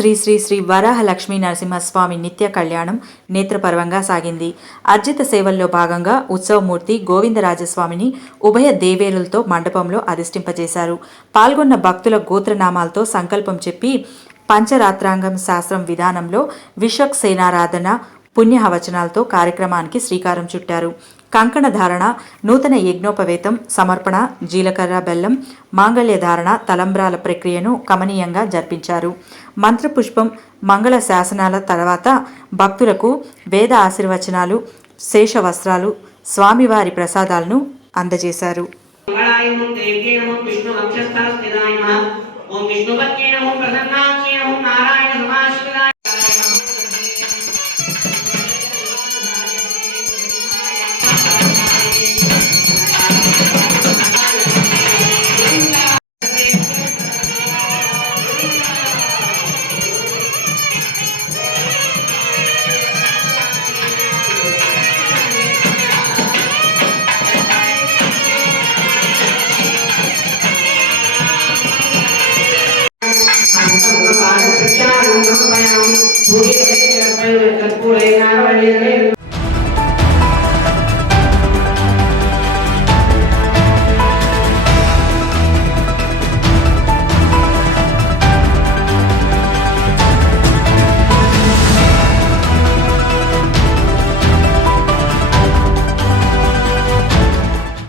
శ్రీ శ్రీ శ్రీ వరాహ లక్ష్మీ నరసింహస్వామి నిత్య కళ్యాణం నేత్రపర్వంగా సాగింది. అర్జిత సేవల్లో భాగంగా ఉత్సవమూర్తి గోవిందరాజస్వామిని ఉభయ దేవేరులతో మండపంలో అధిష్ఠింపజేశారు. పాల్గొన్న భక్తుల గోత్రనామాలతో సంకల్పం చెప్పి పంచరాత్రాంగం శాస్త్రం విధానంలో విశ్వక్సేనారాధన పుణ్యహవచనాలతో కార్యక్రమానికి శ్రీకారం చుట్టారు. కంకణ ధారణ, నూతన యజ్ఞోపవేతం సమర్పణ, జీలకర్ర బెల్లం, మాంగళ్య ధారణ, తలంబ్రాల ప్రక్రియను కమనీయంగా జరిపించారు. మంత్రపుష్పం, మంగళ శాసనాల తర్వాత భక్తులకు వేద ఆశీర్వచనాలు, శేష వస్త్రాలు, స్వామివారి ప్రసాదాలను అందజేశారు. कर्पूरेण